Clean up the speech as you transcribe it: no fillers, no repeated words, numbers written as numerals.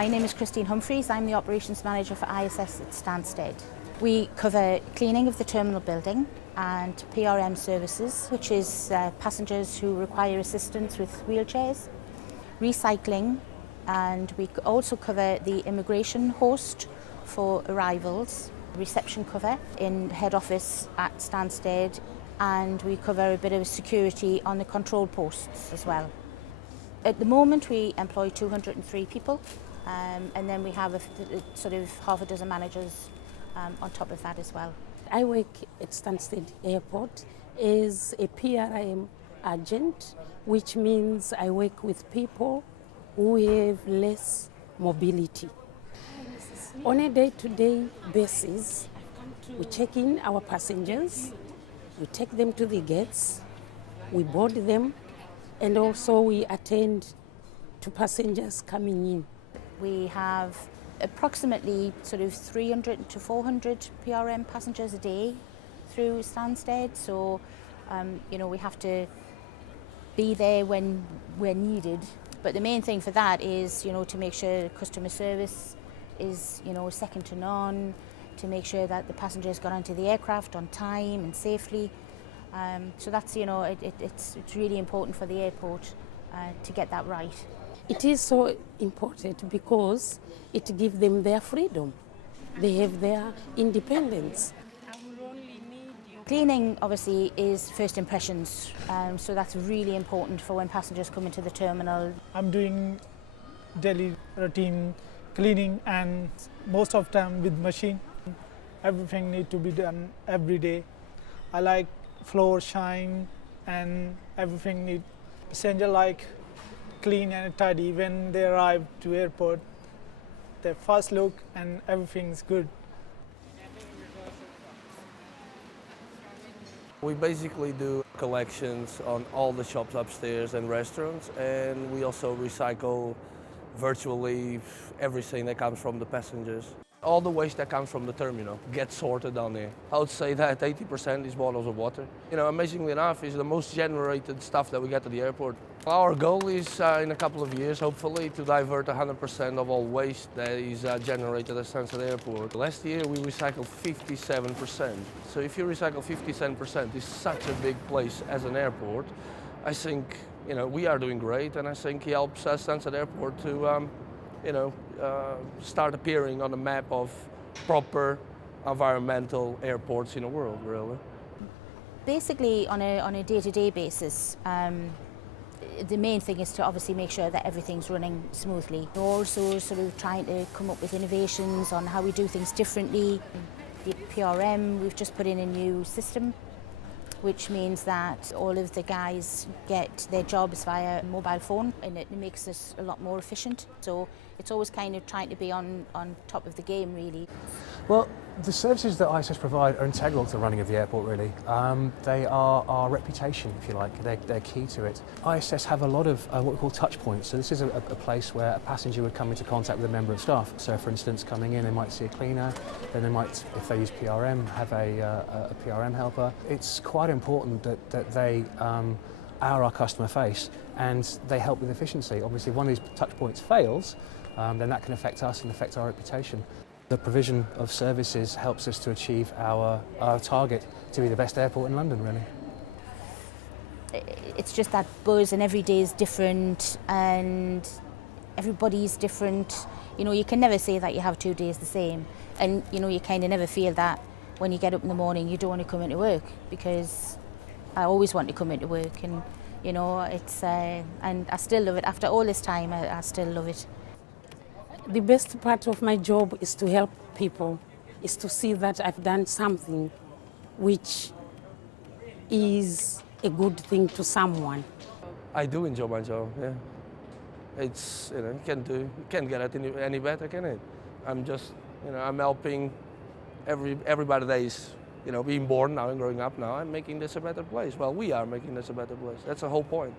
My name is Christine Humphreys. I'm the Operations Manager for ISS at Stansted. We cover cleaning of the terminal building and PRM services, which is passengers who require assistance with wheelchairs, recycling, and we also cover the immigration host for arrivals, reception cover in head office at Stansted, and we cover a bit of security on the control posts as well. At the moment we employ 203 people, and then we have a sort of half a dozen managers on top of that as well. I work at Stansted Airport as a PRM agent, which means I work with people who have less mobility. On a day-to-day basis, we check in our passengers, we take them to the gates, we board them, and also we attend to passengers coming in. We have approximately sort of 300 to 400 PRM passengers a day through Stansted, so we have to be there when we're needed. But the main thing for that is to make sure customer service is second to none, to make sure that the passengers got onto the aircraft on time and safely. So that's it's really important for the airport to get that right. It is so important because it gives them their freedom. They have their independence. Cleaning obviously is first impressions, so that's really important for when passengers come into the terminal. I'm doing daily routine cleaning, and most of the time with machine. Everything needs to be done every day. I like floor shine, and everything need passenger like clean and tidy when they arrive to airport. Their first look and everything's good. We basically do collections on all the shops upstairs and restaurants, and we also recycle virtually everything that comes from the passengers. All the waste that comes from the terminal gets sorted down there. I would say that 80% is bottles of water. Amazingly enough, is the most generated stuff that we get to the airport. Our goal is in a couple of years, hopefully, to divert 100% of all waste that is generated at Stansted Airport. Last year we recycled 57%. So if you recycle 57%, it's such a big place as an airport. I think we are doing great, and I think it helps Stansted Airport to start appearing on the map of proper environmental airports in the world, really. Basically, on a day-to-day basis, the main thing is to obviously make sure that everything's running smoothly. We're also sort of trying to come up with innovations on how we do things differently. The PRM, we've just put in a new system, which means that all of the guys get their jobs via mobile phone, and it makes us a lot more efficient. So it's always kind of trying to be on top of the game, really. Well, the services that ISS provide are integral to the running of the airport, really. They are our reputation, if you like. They're key to it. ISS have a lot of what we call touch points. So this is a place where a passenger would come into contact with a member of staff. So for instance, coming in, they might see a cleaner, then they might, if they use PRM, have a PRM helper. It's quite important that they are our customer face, and they help with efficiency. Obviously, if one of these touch points fails, then that can affect us and affect our reputation. The provision of services helps us to achieve our target to be the best airport in London, really. It's just that buzz, and every day is different, and everybody's different. You can never say that you have 2 days the same, and you kind of never feel that when you get up in the morning you don't want to come into work, because I always want to come into work, and it's and I still love it. After all this time, I still love it. The best part of my job is to help people, is to see that I've done something which is a good thing to someone. I do enjoy my job, yeah. It's, you can't get it any better, can it? I'm just, I'm helping everybody that is, being born now and growing up now, and making this a better place. Well, we are making this a better place. That's the whole point.